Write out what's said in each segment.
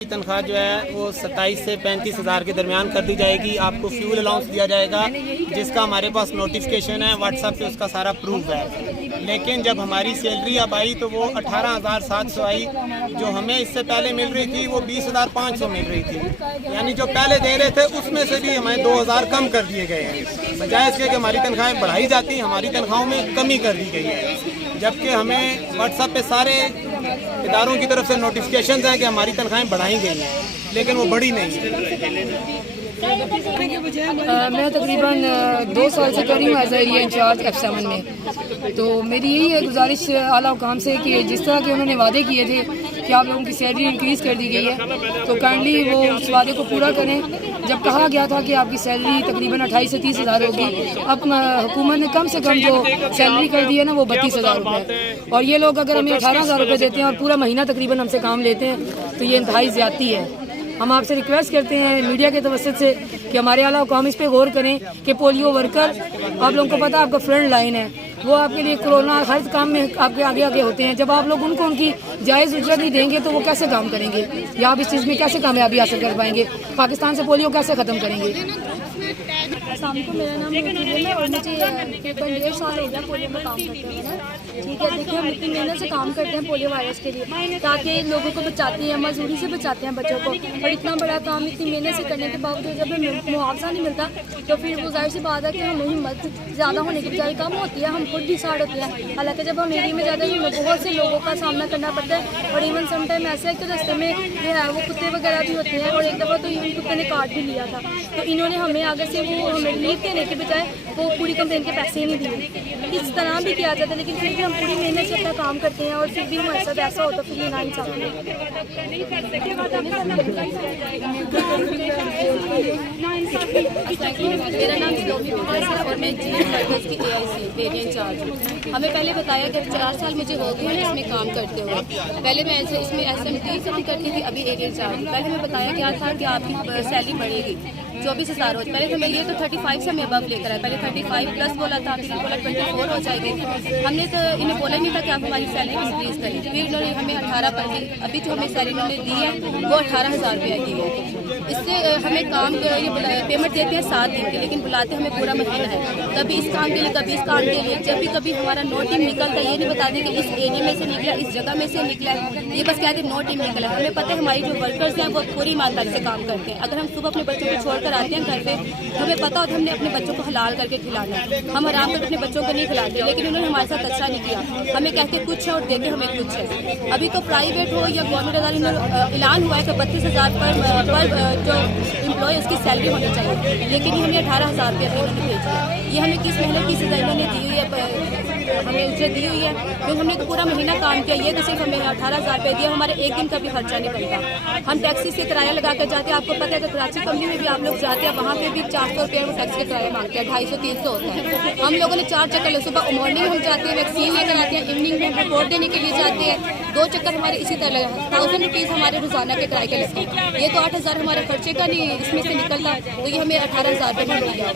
तनख्वाह जो है वो 27 से 35 हज़ार के दरमियान कर दी जाएगी। आपको फ्यूल अलाउंस दिया जाएगा जिसका हमारे पास नोटिफिकेशन है, व्हाट्सएप पे उसका सारा प्रूफ है। लेकिन जब हमारी सैलरी अब आई तो वो 18,700 आई। जो हमें इससे पहले मिल रही थी वो 20,500 मिल रही थी। यानी जो पहले दे रहे थे उसमें से भी हमें 2,000 कम कर दिए गए हैं। बजाय इसके कि हमारी तनख्वाहें बढ़ाई जाती, हमारी तनख्वाहों में कमी कर दी गई है। जबकि हमें व्हाट्सएप पे सारे इदारों की तरफ से नोटिफिकेशन हैं कि हमारी तनख्वाहें बढ़ाई गई हैं, लेकिन वो बढ़ी नहीं है। मैं तकरीबन 2 साल से कर रही हूँ एज एरिया इंचार्ज F7 में। तो मेरी यही है गुजारिश आला हुकाम से कि जिस तरह के उन्होंने वादे किए थे कि आप लोगों की सैलरी इंक्रीज़ कर दी गई है, तो काइंडली वो उस वादे को पूरा करें। जब कहा गया था कि आपकी सैलरी तकरीबन 28 से 30 हज़ार होगी, अब हुकूमत ने कम से कम जो सैलरी कर दी है ना वो 32,000 रुपये। और ये लोग अगर हमें 18,000 रुपये देते हैं और पूरा महीना तकरीबन हमसे काम लेते हैं तो ये इंतहाई ज़्यादती है। हम आपसे रिक्वेस्ट करते हैं मीडिया के तवसत से कि हमारे आला हुकाम इस पे गौर करें कि पोलियो वर्कर, आप लोगों को पता है आपका फ्रंट लाइन है, वो आपके लिए कोरोना हर काम में आपके आगे आगे होते हैं। जब आप लोग उनको उनकी जायज़ उजरत नहीं देंगे तो वो कैसे काम करेंगे या आप इस चीज़ में कैसे कामयाबी हासिल कर पाएंगे? पाकिस्तान से पोलियो कैसे ख़त्म करेंगे? मेरा नाम है और मुझे तकरीबन 1.5 साल हो गया पोलियो में काम करते हुए ना। ठीक है, देखिए हम इतनी मेहनत से काम करते हैं पोलियो वायरस के लिए ताकि लोगों को बचाते हैं, मजदूरी से बचाते हैं बच्चों को। और इतना बड़ा काम इतनी मेहनत से करने के बावजूद जब हमें मुआवजा नहीं मिलता तो फिर वो जाहिर सी बात है कि हमें हिम्मत ज़्यादा होने की बजाय कम होती है, हम खुद डिसाइड होते हैं। हालांकि जब हम एरिया में जाते हैं हमें बहुत से लोगों का सामना करना पड़ता है और इवन समटाइम ऐसा है कि रास्ते में जो है वो कुत्ते वगैरह भी होते हैं। और एक दफ़ा तो इवन कुत्ते ने काट भी लिया था, तो इन्होंने हमें आगे से वो हमें रिलीफ देने के बजाय वो पूरी कंप्लेन के पैसे ही नहीं दिए। इस तरह भी किया जाता है, लेकिन फिर भी हम पूरी मेहनत से अपना काम करते हैं और फिर भी हमारे साथ ऐसा होता फिर ये नाइंसाफ़ी है। मेरा नाम स्लोमी है और मैं जिला मरकज़ की AIC एरिया इंचार्ज हूँ। हमें पहले बताया कि 4 साल मुझे हो गए हैं इसमें काम करते हुए। पहले मैं इसमें SMT से भी करती थी, अभी एरिया इंचार्ज। पहले हमें बताया गया था कि आपकी सैलरी बढ़ेगी 24,000 हो। पहले तो मैं ये तो 35 से हमें अबव लेकर आए, पहले 35 प्लस बोला था, फिर बोला 24 हो जाएगी। हमने तो इन्हें बोला नहीं था कि आप हमारी सैलरी इंक्रीज़ करें। फिर इन्होंने हमें 18 पर दी। अभी जो हमें सैलरी इन्होंने दी है वो 18,000 रुपये दी है। इससे हमें काम ये पेमेंट देते हैं 7 दिन की, लेकिन बुलाते हमें पूरा महीना है। कभी इस काम के लिए, कभी इस काम के लिए। जब भी कभी हमारा नो टीम निकलता है, ये नहीं बताते कि इस एरिया में से निकला, इस जगह में से निकला है, ये बस कहते हैं नो टीम निकला। हमें पता है हमारी जो वर्कर्स हैं वो पूरी ईमानदारी से काम करते हैं। अगर हम सुबह अपने बच्चों को छोड़कर आते हैं घर पे, हमें पता होता है हमने अपने बच्चों को हलाल करके खिलाना है, हम आराम करके अपने बच्चों को नहीं खिलाते। लेकिन उन्होंने हमारे साथ अच्छा नहीं किया, हमें कहते कुछ है और देते हमें कुछ है। अभी तो प्राइवेट हो या गवर्नमेंट अदालत ऐलान हुआ है कि 32,000 पर जो एम्प्लॉय उसकी सैलरी होनी चाहिए, लेकिन ये हमें 18,000 रुपये इन्होंने भेजी है। ये हमें किस मेहनत की सजा इन्होंने दी हुई है, हमें उजरत दी हुई है। तो हमने तो पूरा महीना काम किया, ये तो सिर्फ हमें 18,000 रुपये दिया, हमारे एक दिन का भी खर्चा नहीं बनता। हम टैक्सी से किराया लगा कर जाते हैं। आपको पता है कि कराची कंपनी में भी आप लोग जाते हैं, वहाँ पे भी 400 रुपये वो टैक्सी का किराया मांगते हैं, 250-300 होता है। हम लोगों ने 4 चक्कर, सुबह मॉर्निंग हम जाते हैं वैक्सीन लेकर आते हैं, इवनिंग में रिपोर्ट देने के लिए जाते हैं, 2 चक्कर हमारे इसी तरह 1000 रुपीज़ हमारे रोजाना के किराए के लगते हैं। ये तो 8,000 हमारे खर्चे का नहीं इसमें से निकलता, तो ये हमें 18,000 रुपये मिल गया।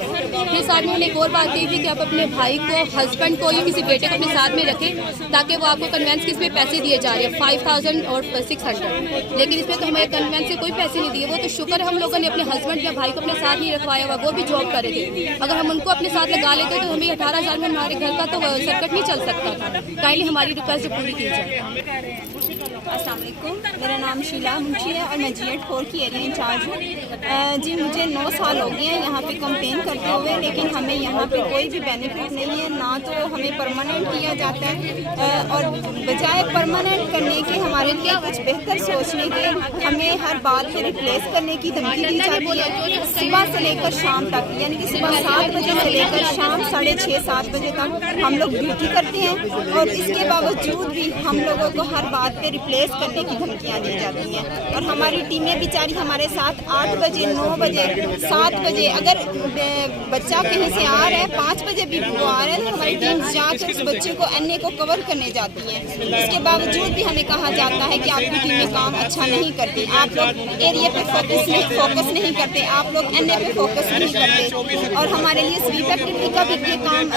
फिर साथ में एक और बात दी थी कि आप अपने भाई को, हस्बैंड को या किसी बेटे को अपने साथ में रखें ताकि वो आपको कन्वेंस के इसमें पैसे दिए जा रहे हैं 5,000 और 600, लेकिन इसमें तो हमें कन्वेंस से कोई पैसे नहीं दिए। वो तो शुक्र है हम लोगों ने अपने हस्बैंड या भाई को अपने साथ नहीं रखवाया हुआ, वो भी जॉब कर रहे थे। अगर हम उनको अपने साथ लगा लेते तो हमें 18,000 में हमारे घर का तो सर्कट नहीं चल सकता था। काइंडली हमारी रिक्वेस्ट पूरी की जाए। अस्सलाम वालेकुम, मेरा नाम शीला मुंशी है और मैं G8 4 की एरिया इंचार्ज हूँ। जी मुझे 9 साल हो गए हैं यहाँ पे कंप्लेन करते हुए, लेकिन हमें यहाँ पे कोई भी बेनिफिट नहीं है, ना तो हमें परमानेंट किया जाता है और बजाय परमानेंट करने के हमारे लिए कुछ बेहतर सोचने के हमें हर बात पे रिप्लेस करने की धमकी दी जाती है। सुबह से लेकर शाम तक, यानी कि सुबह 7 बजे से लेकर शाम 6:30-7 बजे तक हम लोग ड्यूटी करते हैं और इसके बावजूद भी हम लोगों को हर बात पे रिप्लेस करने की धमकियाँ दी जाती हैं। और हमारी टीमें बेचारी हमारे साथ 8 बजे, 9 बजे, 7 बजे, अगर बच्चा कहीं से आ रहा है 5 बजे भी वो आ रहे हैं तो हमारी टीम जाकर उस बच्चे को अन्य को कवर करने जाती है। इसके बावजूद भी हमें कहा जाता है कि आपकी टीमें काम अच्छा नहीं करती, आप लोग एरिया पे फोकस नहीं करते, आप लोग अन्य पे फोकस नहीं करते। और हमारे लिए स्वीप एक्टिविटी का भी ये काम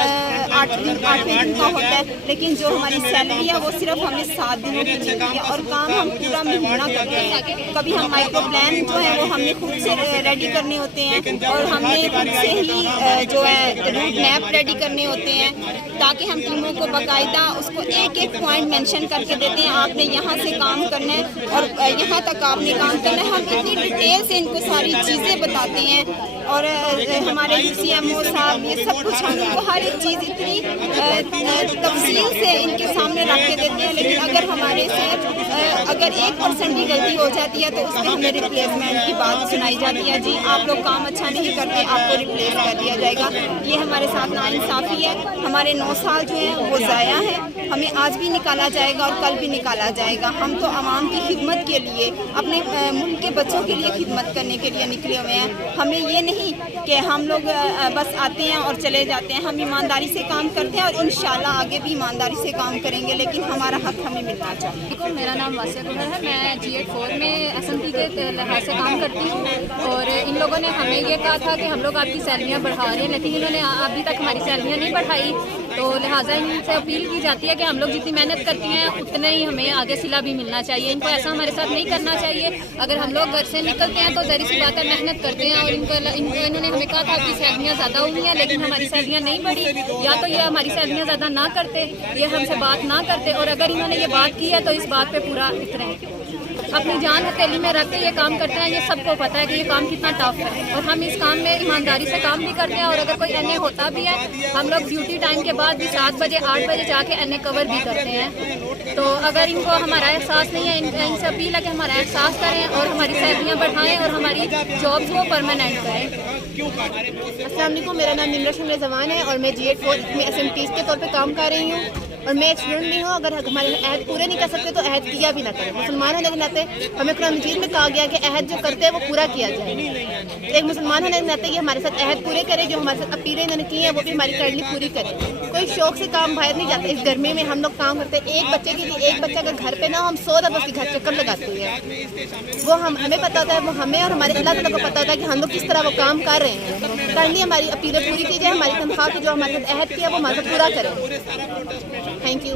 8वें दिन का होता है, लेकिन जो हमारी सैलरी है वो सिर्फ हमें 7 दिनों की मिलती है। और काम हम पूरा महीना करते हैं। कभी हमारे को प्लान जो है वो हमने खुद से रेडी करने होते हैं और हमने खुद से ही जो है रूट मैप रेडी करने होते हैं, ताकि हम टीमों को बाकायदा उसको एक एक पॉइंट मेंशन करके देते हैं, आपने यहाँ से काम करना है और यहाँ तक आपने काम करना है। हम इतनी डिटेल से इनको सारी चीज़ें बताते हैं और हमारे UCMO साहब ये सब कुछ हम इनको हर एक चीज़ इतनी तफसील से इनके सामने रख के देते हैं। लेकिन अगर हमारे से अगर 1% भी गलती हो जाती है तो उसमें हमें रिप्लेसमेंट की बात सुनाई जाती है, जी आप लोग काम अच्छा नहीं करते, आपको रिप्लेस कर दिया जाएगा। ये हमारे साथ नाइंसाफ़ी है। हमारे 9 साल जो हैं वो ज़ाया हैं, हमें आज भी निकाला जाएगा और कल भी निकाला जाएगा। हम तो आवाम की खिदमत के लिए, अपने मुल्क के बच्चों के लिए खिदमत करने के लिए निकले हुए हैं। हमें ये नहीं कि हम लोग बस आते हैं और चले जाते हैं, हम ईमानदारी से काम करते हैं और इंशाल्लाह आगे भी ईमानदारी से काम करेंगे, लेकिन हमारा हक हमें मिलना चाहिए। देखो, मेरा नाम वासिया गुलर है, मैं G8 4 में SMP के लिहाज से काम करती हूँ। और इन लोगों ने हमें ये कहा था कि हम लोग आपकी सैलरियाँ बढ़ा रहे हैं, लेकिन इन्होंने अभी तक हमारी सैलरियाँ नहीं बढ़ाई। तो लिहाजा इनसे अपील की जाती है कि हम लोग जितनी मेहनत करती हैं उतने ही हमें आगे सिला भी मिलना चाहिए। इनको ऐसा हमारे साथ नहीं करना चाहिए। अगर हम लोग घर से निकलते हैं तो ज़ाहिर सी बात है मेहनत करते हैं, और इन्होंने हमें कहा था कि सैलरियाँ ज़्यादा हुई हैं, लेकिन हमारी सैलरियाँ नहीं बढ़ी। या तो ये हमारी सैलरियाँ ज़्यादा ना करते, ये हमसे बात ना करते, और अगर इन्होंने ये बात की है तो इस बात पर पूरा उतरें। अपनी जान हथेली में रख के ये काम करते हैं, ये सबको पता है कि ये काम कितना टफ है, और हम इस काम में ईमानदारी से काम भी करते हैं। और अगर कोई NA होता भी है, हम लोग ड्यूटी टाइम के बाद भी 7 बजे 8 बजे जाके NA कवर भी करते हैं। तो अगर इनको हमारा एहसास नहीं है, इनसे अपील है कि हमारा एहसास करें और हमारी सैलरियाँ बढ़ाएं और हमारी जॉब्स को परमानेंट करें। अस्सलाम वालेकुम, मेरा नाम निमरा शमला जवान है और मैं G8 4 में SMTs के तौर पे काम कर रही हूँ। और मैं एक स्टूडेंट भी हूँ। अगर हमारे अहद पूरे नहीं कर सकते तो अहद किया भी ना करें। मुसलमान होने के नाते हमें कुरान मजीद में कहा गया कि अहद जो करते हैं वो पूरा किया जाए। एक मुसलमान होने के नाते ये हमारे साथ अहद पूरे करें, जो हमारे साथ अपीलें इन्होंने की हैं वो भी हमारी काइंडली पूरी करें। कोई शौक से काम बाहर नहीं जाते। इस गर्मी में हम लोग काम करते हैं एक बच्चे के लिए। एक बच्चा अगर घर पे ना, हम 100 दफ़ा उसके घर चक्कर लगाते हैं। वो हमें पता होता है, वो हमें और हमारे अल्लाह ताला को पता होता है कि हम लोग किस तरह वो काम कर रहे हैं। काइंडली हमारी अपीलें पूरी की जाए, हमारी तनख्वाह की जो हमारे साथ अहद किया वो हमारे साथ पूरा करें। Thank you.